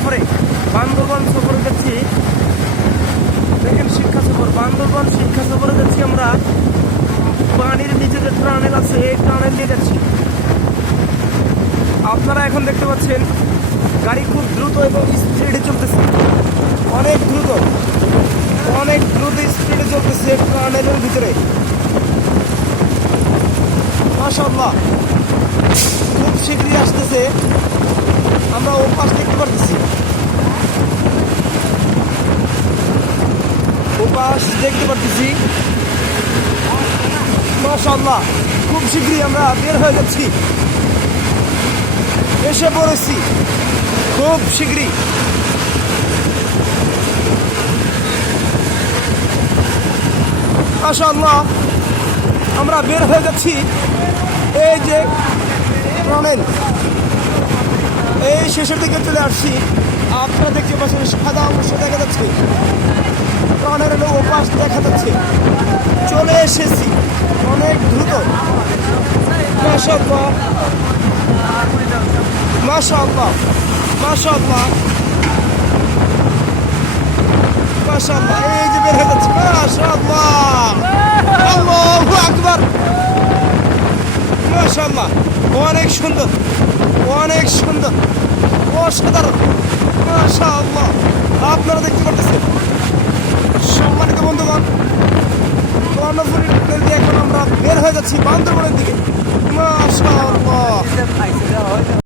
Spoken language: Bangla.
সফরে বান্দরবান সফরে যাচ্ছি দেখেন শিক্ষা সফর, বান্দরবান শিক্ষা সফরে যাচ্ছি আমরা। পানির নিচে যে টানেল আছে, এই টানেল দিয়ে যাচ্ছি। আপনারা এখন দেখতে পাচ্ছেন, গাড়ি খুব দ্রুত এবং স্পিডে চলতেছে। অনেক দ্রুত অনেক দ্রুত স্পিডে চলতেছে টানেলের ভিতরে। মাসাল্লাহ খুব শীঘ্রই আসতেছে। আমরা ওপাশ দেখতে পারতেছি। পাশ দেখতে পারতেছি। মাশাল্লাহ খুব শীঘ্রই আমরা বের হয়ে যাচ্ছি। এসে পড়েছি, খুব শীঘ্রই। মাশাল্লাহ আমরা বের হয়ে যাচ্ছি। এই যে টনেল এই শেষের দিকে চলে আসছি। আপনারা দেখতে পাচ্ছেন সাদা অংশ দেখা যাচ্ছে। হলো ওপাশ দেখা যাচ্ছে। চলে এসেছি। অনেক দ্রুত। এই যে আকবার। অনেক সুন্দর। অনেক সুন্দর। অসাধারণ। আপনারা দেখতে পাচ্ছেন সম্মানিত বন্ধুগণ কর্ণফুলির হোটেল দিয়ে এখন আমরা বের হয়ে যাচ্ছি বান্দরবনের দিকে।